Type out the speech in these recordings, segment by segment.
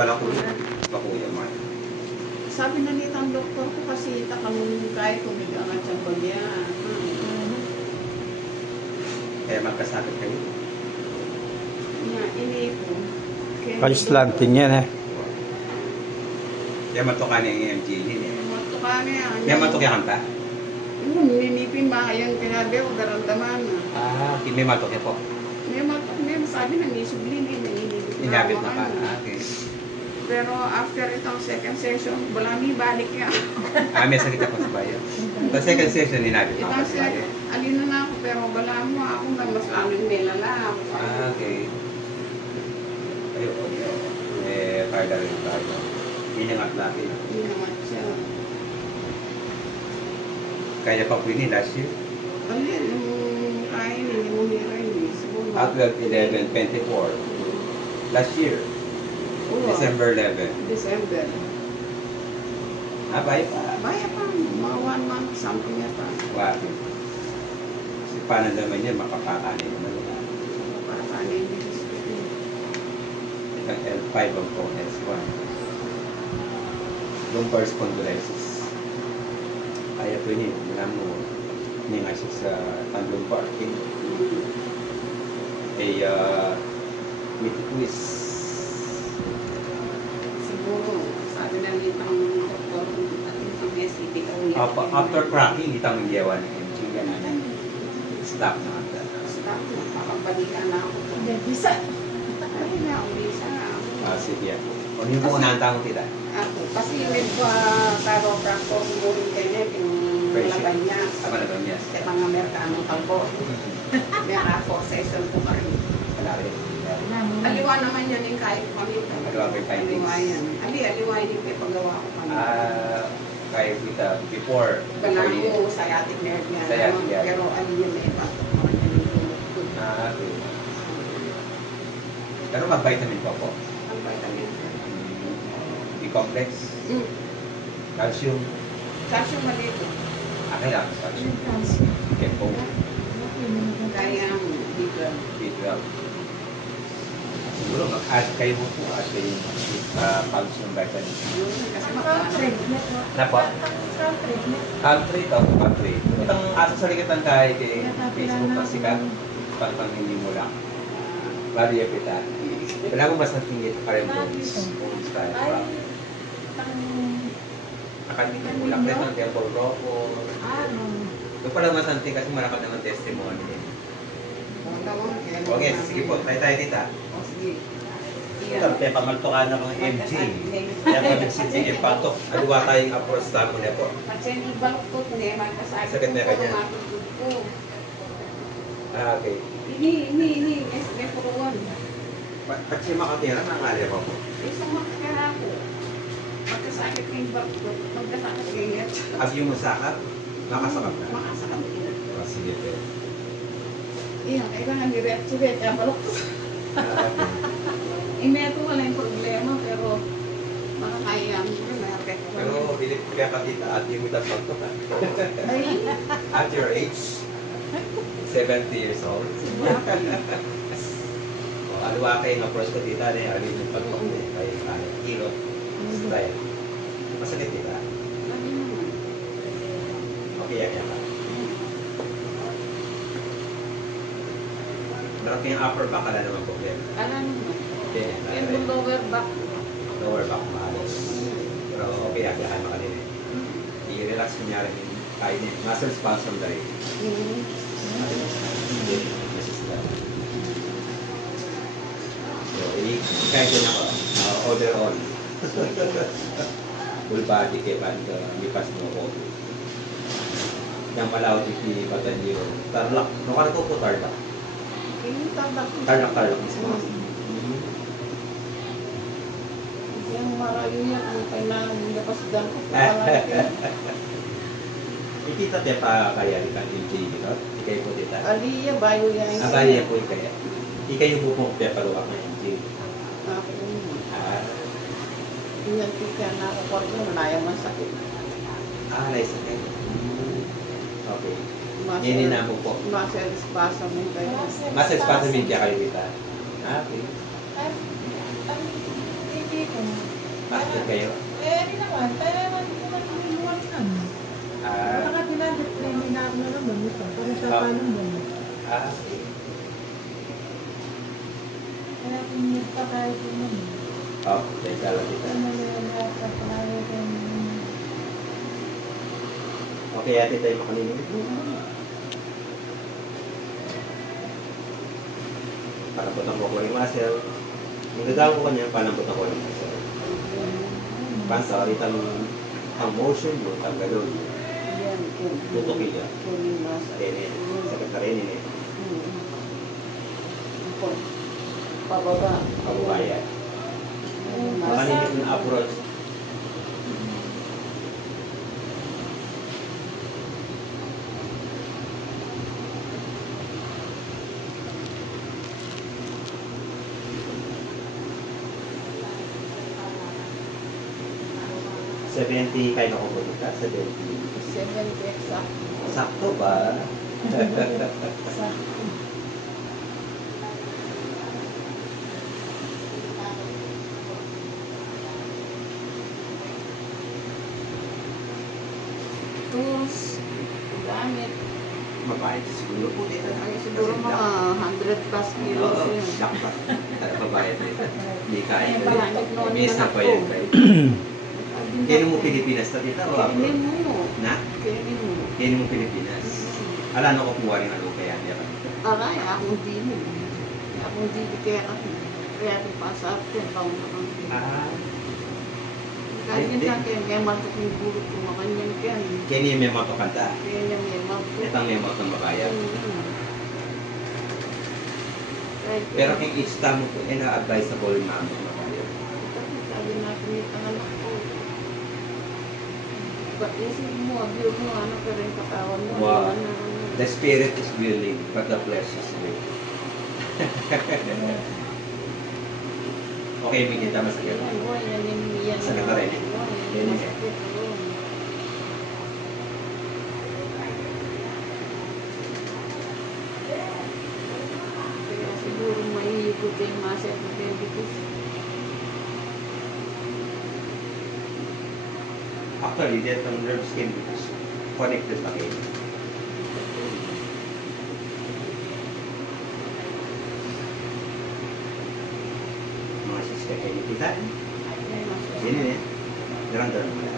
pala ko Kuya Mark. Sabi na nito ang doktor ko kasi takamong kahit kumigang at siyang bagya. Kaya magkasakit kayo. Ini po. Paislantin yan eh. Kaya matukan yung EMG din eh. Matukan niya. Kaya matukyan ka? Ninipin mahayang kinabi o daramdaman. May matukya po. May sabi na nisublin eh. Inabit na ka. Okay. Pero after itong second session, wala may balik niya. May sakit ako sa bayan. Sa second session, inabit na ako sa bayan. Alin na ako, pero wala mo ako na mas aming nilala. Okay. Ayun. Parda rin tayo. Inangat natin. Inangat siya. Kaya pa po yun last year? Alin, kain, hindi mo hiray. April 11, 24. Last year. December 11. December. Baya pa. Baya pa. Mga 1 month, something yata. Wow. Kasi paano naman yan, makapakanin naman. Makapakanin. Itang L5 ang po, S1. Lumbar spondylosis. Kaya po yun, wala mo. Hindi nga siya sa lumbar. May twist. Siguro, sabi na litang doktor, at itang SCP ka After cracking, itang iyawan ng MG. Stop na ata. Stop, makakabalikan na ako. Bisa. Ay na, bisa. Sige. Kung yung po unahan tita? Ako, kasi nag-chiropractor siguro yung kanya, yung laban niya. Tama na doon, yes. Sa mga Amerikanong kalbo. May 4 session po pa rin. Wala rin. Aliwa naman yan yung kahit pamit. Aliwa may findings. Aliwa yan. Aliwa yung paggawa ko pamit. Kaya kita before. Wala mo, sciatic nerve yan. Sciatic nerve. Pero ano yun na iba. Okay. Pero mag-vitamin po po. Ang vitamin. B-complex. Calcium. Calcium maliit. Kaya calcium. Kepo. Kaya B12. B12. Siguro mag-add kayo mo po at kayo calcium vitamin. Kasi makaano. Napo? Caltrate ako, caltrate. Itang asa sa ligatan kay Facebook pa sikat. Pang hindi mo lang. Bari yung kita. Wala mo mas natingit pa rin bones. Bones tayo. Nakalimutan mo lang rin ang temple roco. Doon pala mas nating kasi marakat naman testimony din. Okay, sige po. Tayo tita. Sige. Kaya pamaltukan na ng MG. Kaya pa nagsisige patok. Aliwa tayong approach sa mo na po. Kasi ibalok ko niya, magkasakit. Sakit na kanya. Okay. Ini, may puruan. Pag siya makatira, nangali ako po. Isang makakira ko. Magkasakit ng balok ko. Magkasakit ganyan. As yung masakap, makasakap na. Makasakit. Sige po. Iyan, ikaw nang direct-direct. Kaya balok ko. Imeto wala yung problema, pero makakayang ko na. Pero bilip kaya katita at yung muda pagto ka. At your age, 70 years old. Alwa kayo ng approach ko tita na alin yung pagpag kayo kilo. Style. Masakit tita. Okay, yan ka. Meron kayong upper back, ala naman problema. Ano naman? Okay. Yung lower back. Lower back maalos. Pero okay, agahan makalin eh. I-relax kunyari yung kain eh. Muscle spasm na rin. This is that. So, i-kahit yun ako. Order on. Full body kay Pando. Lipas mo ako. Yang malaw di Batanyo. Tarlac. Nukar ko po Tarlac. Tarlac mismo. Yung marayo yan, ang kailangan napasdan ko. Ikita tayo pa kaya rin kang MJ, no? Ikay po tita. Aliyah, bayo yan. Abaya po ikaya. Ikay yung bupong tayo paruwak ng MJ. Ako Iyan kita na ako kwarto, manayang man sakit. Nice. Okay. Muscle- Yan din na po. Muscle spasm yung kayo. Muscle spasm yung kaya kayo kita. Okay. Active kayo? Hindi naman. Kaya hindi naman lumiluwag na. Baka pinag-training na ako na naman ito. Para sa paano mo. Okay. Kaya pinag pa tayo po naman. Teka lang kita. Okay, ate tayo makalimutin. Panabutan ko yung muscle. Yung gagawin ko kanya, panabutan ko yung muscle. Pansa, ulit ang motion mo, ang gano'n. Tutukin niya. Kaya sakit na rin eh. Pababa. Pababaya. Makalimutin na approach. $70 kayo nakukulit ka? 70. 70 exact. Sakto ba? Tools. Gamit. Mabait siguro po dito. Ay, siguro mga 100 plus kilos Oo, yun. sakto. Mabait dito. Hindi kaya. Ay, bahanip noon Misa yung pa anak yan. ko. Kaya mo Pilipinas na dito? Kainin mo. Na? Kainin mo. Kaya mo Pilipinas? Ala, no ko kung ano kaya niya ka. Aray, akong dili. Akong dili kaya kasi. Kaya di pa sa atin, taon na kang dili. Kaya yun lang kaya may matok yung bulot ko makanyang kaya. Kaya niya may mapakanta. Kaya niya may matok. Itang may mapak ng mabaya. Pero Pero kung ista mo po, na-advisable na ang mabaya. sabi natin yung anak ko. Isip mo, abuse mo, ano ka rin katawan mo. Wow. Ano. The spirit is willing, but the flesh is weak. Okay, may kita masakit. Sakit na rin eh. Yan eh. Kaya siguro maiikot yung muscle na diabetes. Actually, that ang nerve skin is connected pa kayo. Mga sister kayo kita. Sino eh? Daran-daran mo lang.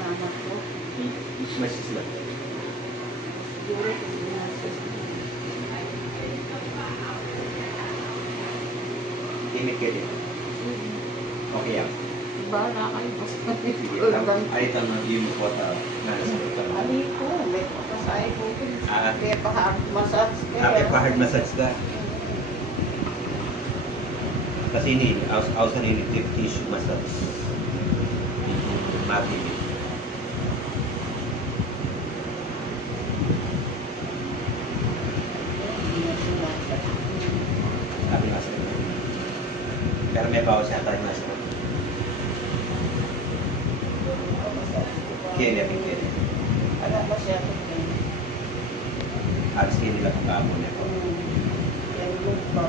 Nanak ko. Mas sila. Siguro kung ginasas. Imit kayo din. Okay yan. Bahala kayo. Basta Sige, urban. ay ito na yung kota na nasa kota. Ali ko, may pakasay ko. Kaya pa-hard massage. Kaya pa-hard massage ka. Kasi ini, also ini deep tissue massage. Matibig. Sabi nga sa'yo. Pero may bawas siya tayo nga sa'yo. Kaya kaya. Wala ba siya? Alis kayo nila kung kaamo niya. Yan yung ba?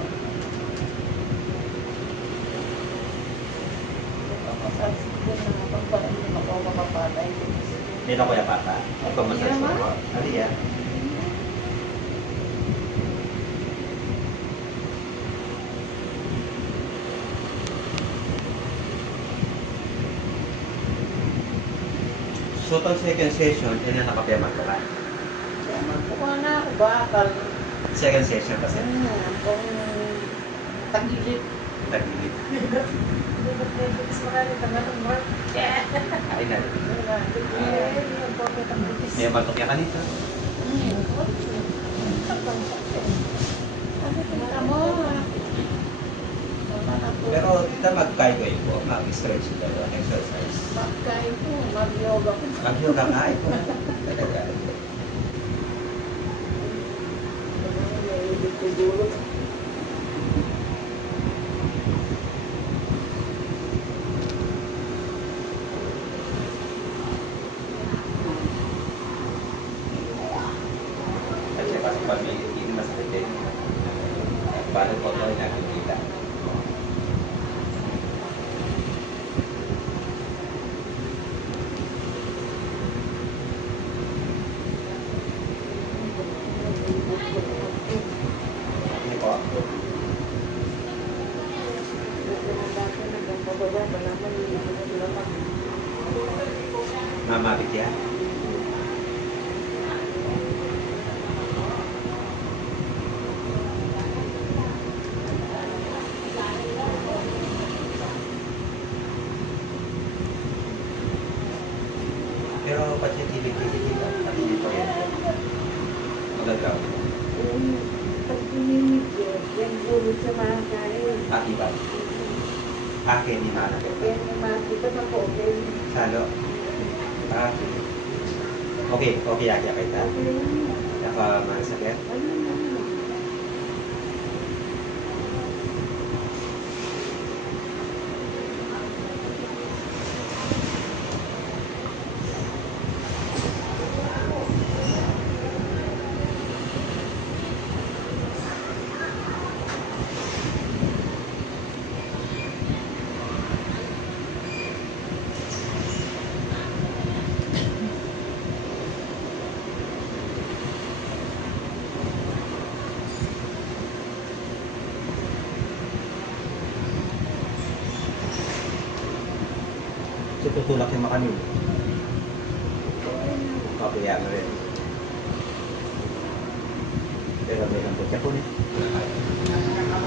Massage ko na pagparin mo ako makapatay. Dito ko yung pata. Ito massage ko. Ali yan. So, itong second session, yun yung nakapiyaman ko ka. Kaya magkuha na ako bakal. Second session kasi. Kung tagilid. Tagilid. Ay na. May batok niya kanito. Pero kita mag-kayo po, mag-stretch ito, exercise. Magkain po, mag-yoga po. Mag-yoga ka ito. Talaga. Kasi pag hindi masakit din. Paano po ito nakikita? Mamabit yan. Pero positivity dito, pati dito yan. Magagaw. Pati ba? Akin ni Mana kita. Salo. Okay, okay aja kita. Apa mana sakit? Tutulak yung makanil. Papaya mo rin. Pero may lang po. Kaya po niya.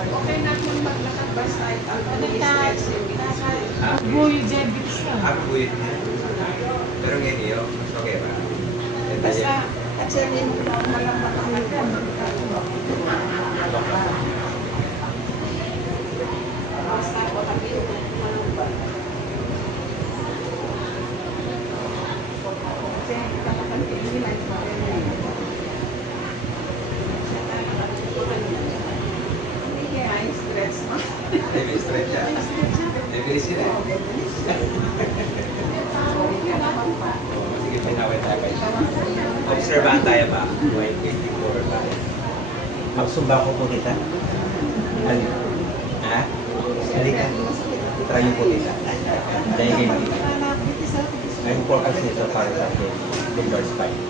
Okay na kung maglakad basta stress yung Buyo debit siya. Ako po yun. Pero ngayon yun, okay ba? basta at siya rin malang makakagod. Basta ako kami malang ba. Kasi katakan ko hindi lang stress mo. Heavy stress siya. Heavy sila. Sige, pinawin tayo kayo. Obserbahan tayo ba? 154 ba? Magsumba ko po kita. Ano? Ha? Halika. Try niyo po kita. Dahil kayo makita. Ngayon forecast nito para sa akin. Lumbar spine.